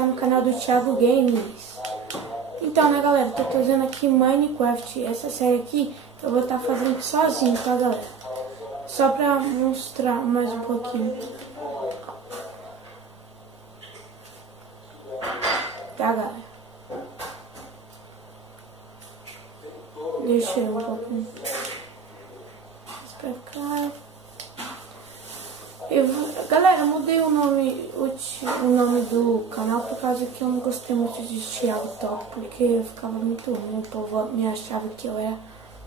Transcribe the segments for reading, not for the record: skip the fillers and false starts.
está no canal do Thiago Games. Então, né, galera, tô trazendo aqui Minecraft. Essa série aqui eu vou estar fazendo sozinho, tá, galera? Só pra mostrar mais um pouquinho. Tá, galera? Deixa eu um pouquinho pra cá. Galera, eu mudei o nome do canal por causa que eu não gostei muito de Thiago Top, porque eu ficava muito ruim, o povo me achava que eu era,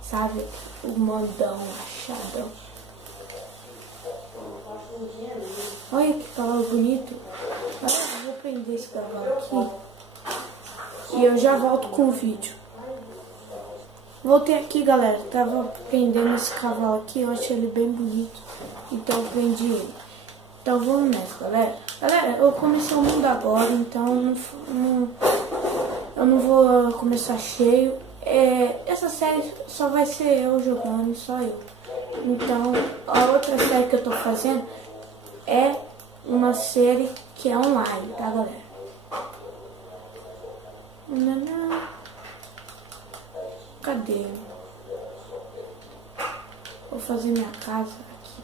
sabe, o mandão, achadão. Olha que cavalo bonito. Galera, eu vou prender esse cavalo aqui e eu já volto com o vídeo. Voltei aqui, galera, tava prendendo esse cavalo aqui, eu achei ele bem bonito, então eu prendi ele. Então vamos nessa, galera. Galera, eu comecei o mundo agora, então eu não vou começar cheio. Essa série só vai ser eu jogando, só eu. Então, a outra série que eu tô fazendo é uma série que é online, tá, galera? Cadê? Vou fazer minha casa aqui.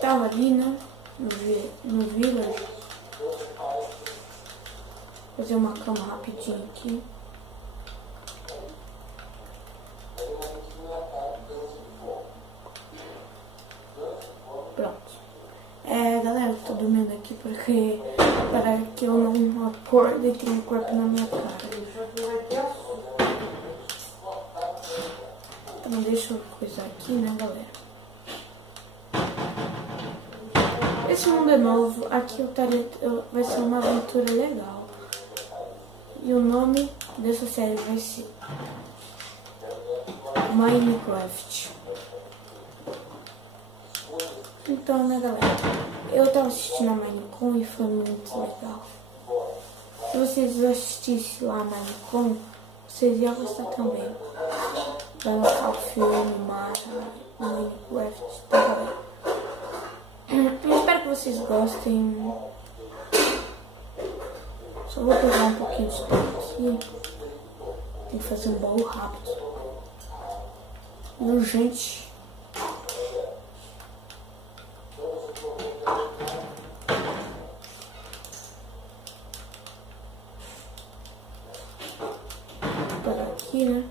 Tava ali, né? No village. Fazer uma cama rapidinho aqui. Pronto. Galera, eu tô dormindo aqui porque para que eu não acorde e tenha um corpo na minha cara. Então deixa eu coisar aqui, né, galera? Esse mundo é novo, aqui vai ser uma aventura legal. E o nome dessa série vai ser Minecraft. Então, né, galera, eu tava assistindo a Minecon e foi muito legal. Se vocês assistissem lá a Minecon, vocês iam gostar também. Vai lançar o filme, Minecraft, tá, galera? Eu espero que vocês gostem. Só vou pegar um pouquinho de tempo aqui. Tem que fazer um baú rápido. Urgente. Vou pegar aqui, né?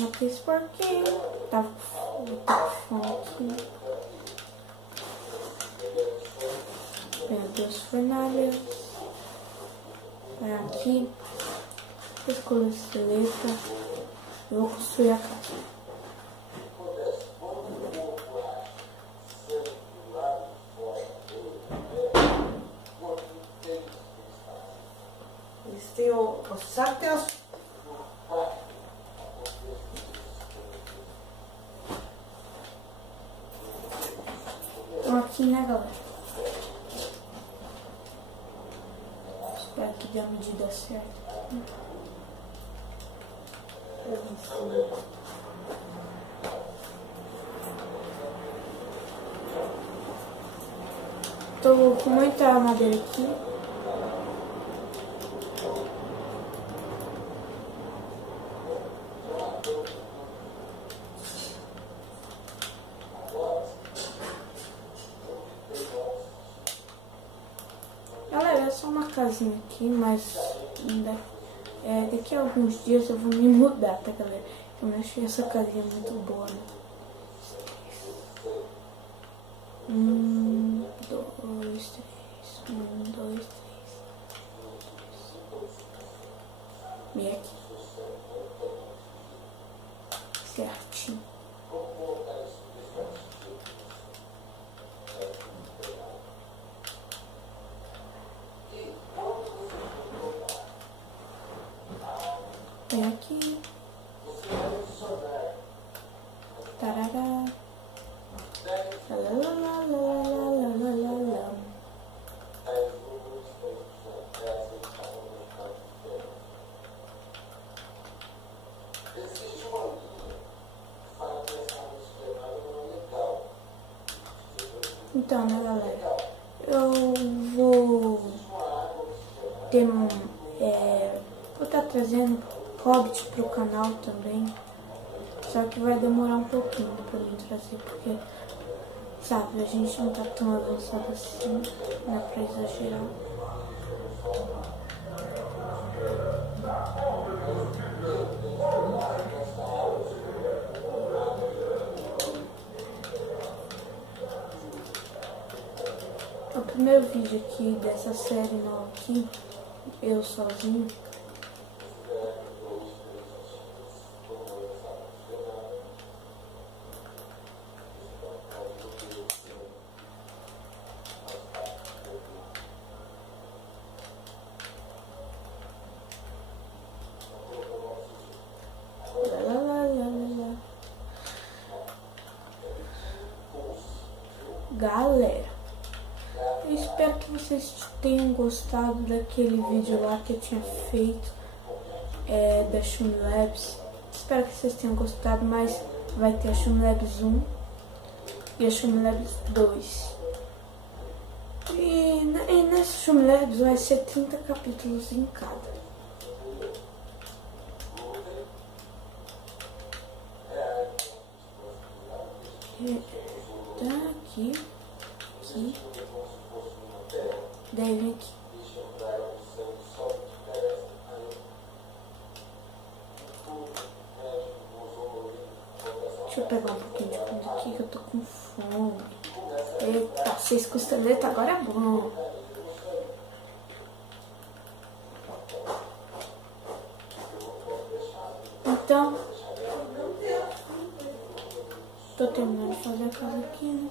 Matei esse porquinho. Tava com fome aqui. Pega 2 fornalhas. Vai aqui. Escolho essa letra. Eu vou construir a casa. Então aqui, né, galera? Espero que dê a medida certa. Tô com muita madeira aqui. Galera, é só uma casinha aqui, mas daqui a alguns dias eu vou me mudar, tá, galera? Eu achei essa casinha muito boa, né? 1, 2, 3. 1, 2, 3. Vem aqui. Certinho. Vem aqui. Então, né, galera, eu vou ter vou estar trazendo Hobbit pro canal também, só que vai demorar um pouquinho pra mim trazer, porque, sabe, a gente não tá tão avançado assim, não é pra exagerar. O primeiro vídeo aqui dessa série nova aqui, eu sozinho. Galera, eu espero que vocês tenham gostado daquele vídeo lá que eu tinha feito da Streamlabs. Espero que vocês tenham gostado, mas vai ter a Streamlabs 1 e a Streamlabs 2. E nessa Streamlabs vai ser 30 capítulos em cada. Tá aqui, daí vem aqui. Deixa eu pegar um pouquinho de comida aqui que eu tô com fome. Eita, 6 costeletas, agora é bom. Então, tô terminando de fazer a casa aqui, né?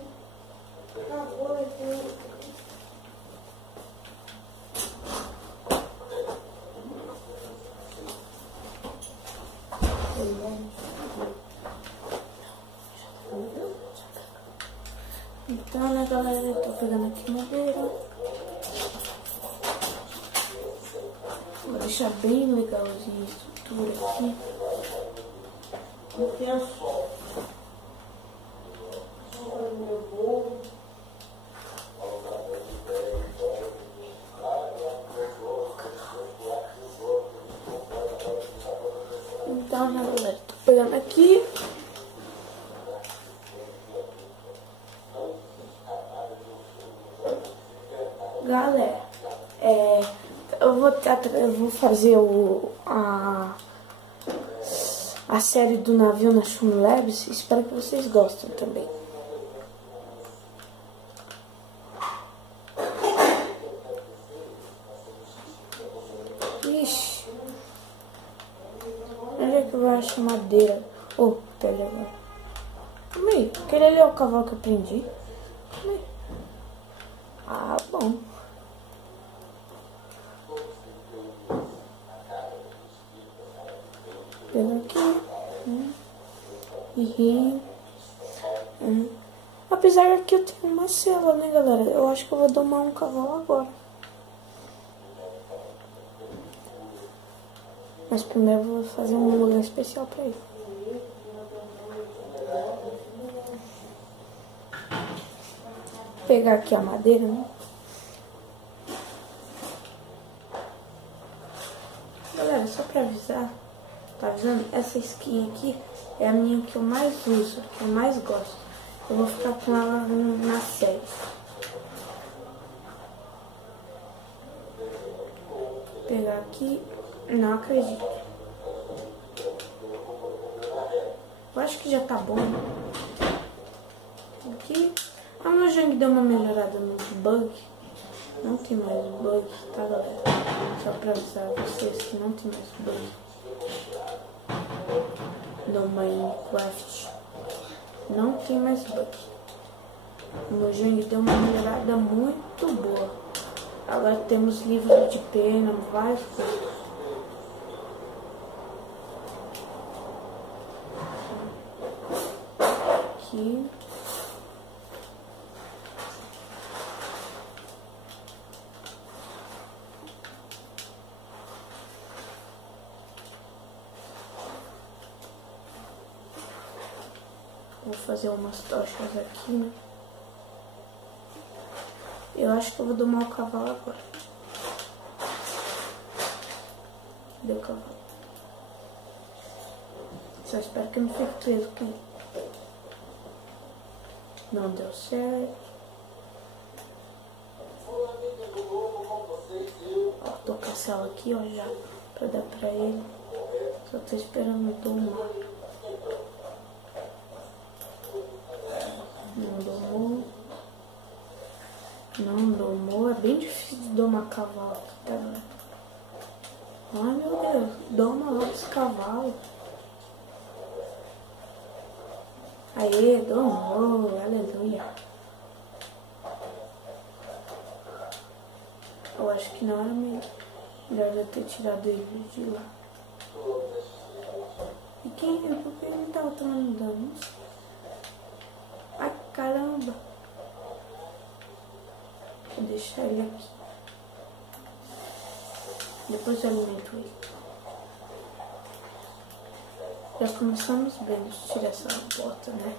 Então, né, galera, eu tô pegando aqui madeira. Vou deixar bem legalzinho a estrutura aqui. Então, né, galera, tô pegando aqui. Galera, eu vou fazer a série do navio na Streamlabs. Espero que vocês gostem também. Ixi, onde é que eu acho madeira? Oh, pera agora. Calma aí, aquele ali é o cavalo que eu prendi. Calma aí. Ah, bom. Pega aqui. E apesar que eu tenho uma cela, né, galera? Eu acho que eu vou domar um cavalo agora. Mas primeiro eu vou fazer um lugar especial pra ele. Vou pegar aqui a madeira, né? Galera, só pra avisar, tá vendo? Essa skin aqui é a minha que eu mais uso, que eu mais gosto. Eu vou ficar com ela na série. Vou pegar aqui. Não acredito. Eu acho que já tá bom. Aqui. A meu Jang deu uma melhorada nos bugs. Não tem mais bug, tá, galera? Só pra avisar vocês que não tem mais bug no Minecraft. Não tem mais bug. O Mojang deu uma melhorada muito boa. Agora temos livros de pena, várias coisas. Aqui. Vou fazer umas tochas aqui, né? Eu acho que eu vou domar o cavalo agora. Cadê o cavalo? Só espero que eu não fique preso aqui. Não deu certo. Ó, tô com a cela aqui, ó, já. Pra dar pra ele. Só tô esperando domar. Não domou. Não domou. É bem difícil de domar cavalo aqui, tá vendo? Ai, meu Deus. Doma logo esse cavalo. Aê, domou. Aleluia. Eu acho que não era melhor eu ter tirado ele de lá. E por que ele não tava tomando dano? Ai, caramba. Vou deixar ele aqui. Depois eu alimento ele. Já começamos bem. Deixa eu tirar essa bota, né?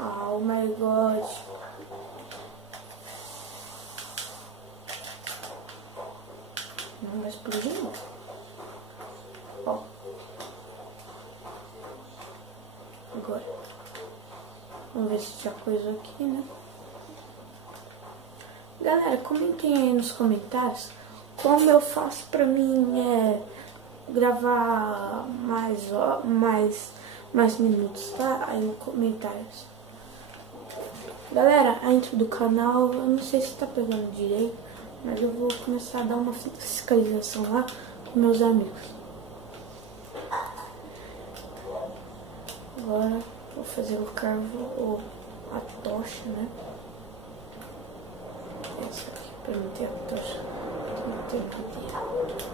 Oh my god. Não vai explodir não. Ó. Agora. Vamos ver se já coisa aqui, né? Galera, comentem aí nos comentários como eu faço pra mim gravar mais minutos, tá? Aí nos comentários. Galera, a intro do canal, eu não sei se tá pegando direito, mas eu vou começar a dar uma fiscalização lá com meus amigos. Agora vou fazer o carro ou a tocha, né? Essa aqui, pra não ter a tocha, tem que ter madeira.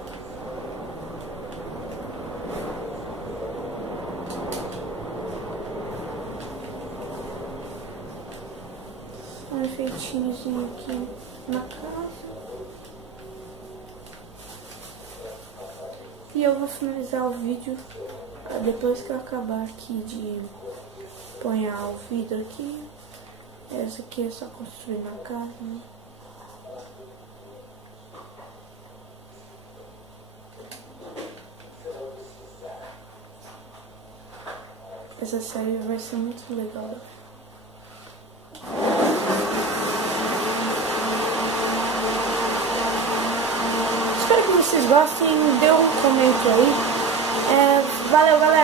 Um enfeitinhozinho aqui na casa. E eu vou finalizar o vídeo depois que eu acabar aqui de ponhar o vidro aqui. Essa aqui é só construir na casa, né? Essa série vai ser muito legal. Espero que vocês gostem. Dê um comento aí. Valeu, galera.